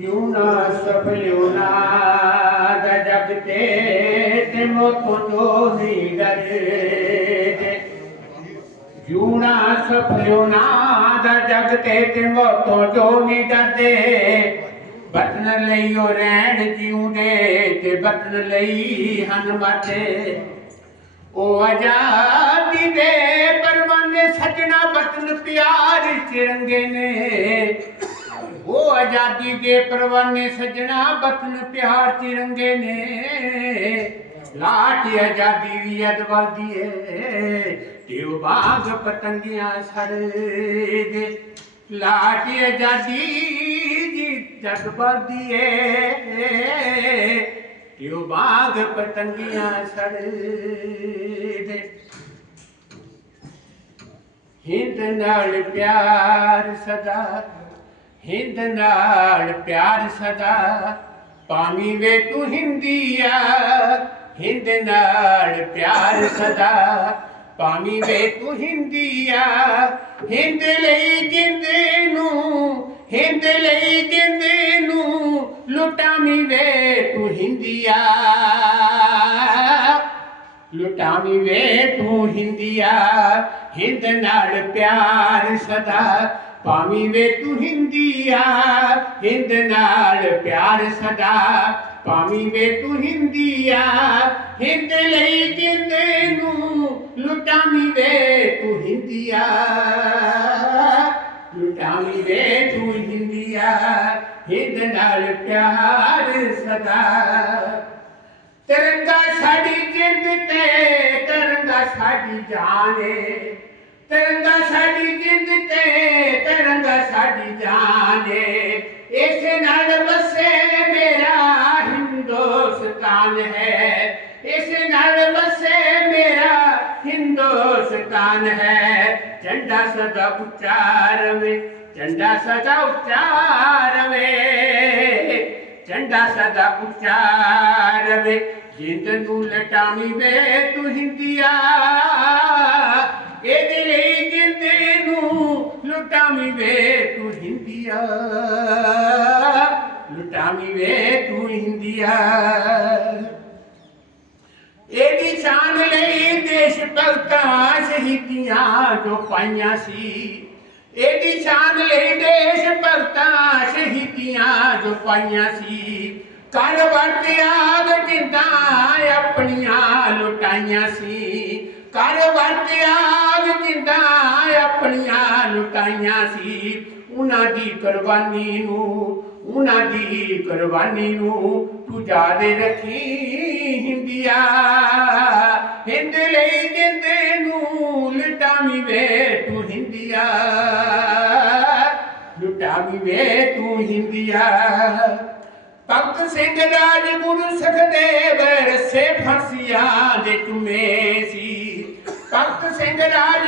ਜੂਨਾ ਸਫਲਿਓ ਨਾ ਦਾ ਜਗ ਤੇ ਤੇ ਮੋਤੋਂ ਜੋ ਨਹੀਂ ਡਰੇ ਜੂਣਾ ਸਫਲਿਓ ਨਾ ਦਾ ਜਗ ਤੇ ਤੇ ਮੋਤੋਂ ਜੋ ਨਹੀਂ ਡਰਦੇ ਬਤਨ ਲਈ ਉਹ ਰਹਿਣ ਜਿਉਂਦੇ ਤੇ ਬਤਨ ਲਈ ਹਨ ਮਾਤੇ ਉਹ ਆਜ਼ਾਦੀ ਦੇ ਪਰਵਾਨੇ ਸਜਣਾ ਬਤਨ ਪਿਆਰ ਚ ਰੰਗੇ ਨੇ ਉਹ ਆਜ਼ਾਦੀ ਦੇ ਪਰਵਾਨੇ ਸੱਜਣਾ ਬਤਨ ਪਿਆਰ ਤਿਰੰਗੇ ਨੇ। ਲਾਟ ਆਜ਼ਾਦੀ ਵੀ ਅਦਵਾਦੀ ਏ। ਤੇ ਬਾਗ ਪਤੰਗੀਆਂ ਸੜ ਦੇ। ਲਾਟ ਆਜ਼ਾਦੀ ਜੀ ਜਗਬਾਦੀ ਏ। ਤੇ ਬਾਗ ਪਤੰਗੀਆਂ ਸੜ ਦੇ। ਹਿੰਦ ਨਾਲ ਪਿਆਰ ਸਦਾ हिंद नाल प्यार सदा पामी वे तू हिंदिया। हिंद नाल प्यार सदा पामी वे तू हिंदिया। हिंद लई जिंदे नू हिंद लई हिंदू नू लुटामी वे तू हिंदिया। लुटामी वे तू हिंदिया। हिंद नाल प्यार सदा ਪਾਵੀ ਵੇ ਤੂੰ ਹਿੰਦੀਆ ਹਿੰਦ ਨਾਲ ਪਿਆਰ ਸਦਾ ਪਾਵੀ ਵੇ ਤੂੰ ਹਿੰਦੀਆ ਹਿੰਦ ਲਈ ਜਿੰਦ ਨੂੰ ਲੁਟਾਵੀ ਵੇ ਤੂੰ ਹਿੰਦੀਆ ਲੁਟਾਵੀ ਵੇ ਤੂੰ ਹਿੰਦੀਆ ਹਿੰਦ ਨਾਲ ਪਿਆਰ ਸਦਾ ਤਿਰੰਗਾ ਸਾਡੀ ਜਿੰਦ ਤੇ ਤਿਰੰਗਾ ਸਾਡੀ ਜਾਨ ਏ ਤਿਰੰਗਾ ਸਾਡੀ ਜਿੰਦ ਤੇ है इस नर बसे मेरा हिंदुस्तान है झंडा सदा उच्चार में झंडा सदा उच्चार में झंडा सदा उच्चार वे जिंद तू लटामी वे तू हिंदिया ਇਹਦੇ ਲਈ ਜਿੰਦੇ ਨੂੰ ਲੁਟਾਮੀ ਵੇ ਤੂੰ ਹਿੰਦੀਆ ਲੁਟਾਮੀ ਵੇ ਤੂੰ ਹਿੰਦੀਆ अवकाश ही दिया जो पाइया सी एडी शान ले देश परताश ही दिया जो पाइया सी कर वरत्याग किंदा अपनिया लुटाइया सी कर वरत्याग किंदा अपनिया लुटाइया सी उन्हां दी कुर्बानी नु उन्हां दी कुर्बानी नु तू याद रखी हिंदिया हिंद ਲੁਟਾਵੀ ਵੇ ਤੂੰ ਹਿੰਦੀਆ। ਭਗਤ ਸਿੰਘ ਰਾਜ ਸਖਦੇਵ ਰਸੇ ਫਾਂਸੀਆਂ ਦੇ ਤੁਮੇ ਸੀ। ਭਗਤ ਸਿੰਘ ਰਾਜ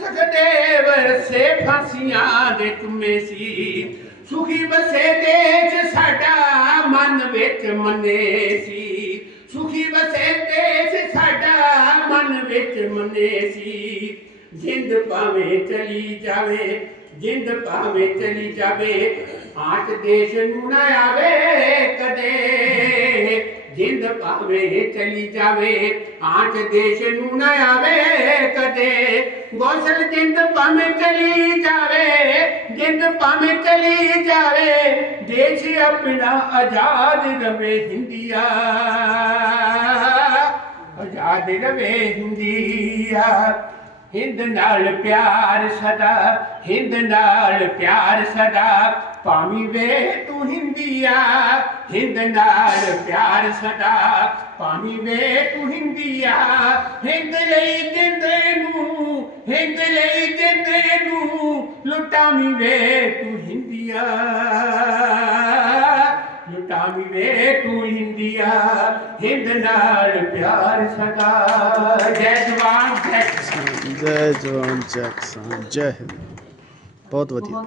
ਸਖਦੇਵ ਰਸੇ ਫਾਂਸੀਆਂ ਦੇ ਤੁਮੇ ਸੀ। ਸੁਖੀ ਬਸੇ ਦੇਸ਼ ਸਾਡਾ ਮਨ ਵਿੱਚ ਮੰਨੇ ਸੀ। ਸੁਖੀ ਬਸੇ ਦੇਸ਼ ਸਾਡਾ ਮਨ ਵਿੱਚ ਮੰਨੇ ਸੀ। ਜਿੰਦ ਭਾਵੇਂ ਚਲੀ ਜਾਵੇ जिंद भावे चली जावे, आठ देश नूना आवे कदे जिंद भावे चली जावे, आठ देश नूना आवे कदे गौसल जिंद भावे चली जावे, जिंद भावे चली जावे। देश अपना आज़ाद रवे हिंदिया। आज़ाद रवे हिंदिया। हिंद नाल प्यार सदा, हिंद नाल प्यार सदा। पामी वे तू हिंदिया, हिंद नाल प्यार सदा। पामी वे तू हिंदिया, हिंद ले जिंदे नू हिंद ले जिंदे नू लुटामी वे तू हिंदिया, लुटामी वे तू हिंदिया, हिंद नाल प्यार सदा। जय जवान ਜੈ ਜਵਾਨ ਜੈ ਕਿਸਾਨ ਜੈ ਹਿੰਦ। ਬਹੁਤ ਵਧੀਆ।